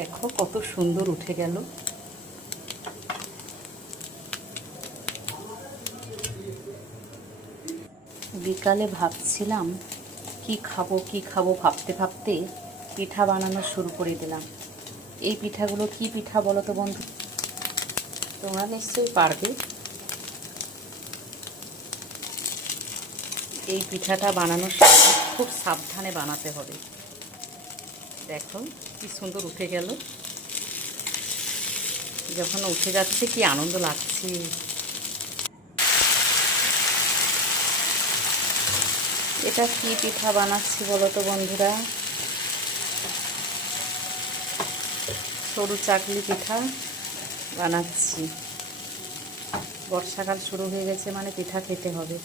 দেখো কত সুন্দর উঠে গেল। বিকালে ভাবছিলাম কি খাবো ভাবতে ভাবতে পিঠা বানানো শুরু করে দিলাম। এই পিঠাগুলো কি পিঠা বলো তো বন্ধু? তোমরা নিশ্চয়ই পারবে। এই পিঠাটা বানানোর সময় খুব সাবধানে বানাতে হবে। দেখো কি সুন্দর উঠে গেল। যখন উঠে যাচ্ছে কি আনন্দ লাগছে। এটা কি পিঠা বানাচ্ছি বলো তো বন্ধুরা? সরু চাকলি পিঠা বানাচ্ছি। বর্ষাকাল শুরু হয়ে গেছে মানে পিঠা খেতে হবে।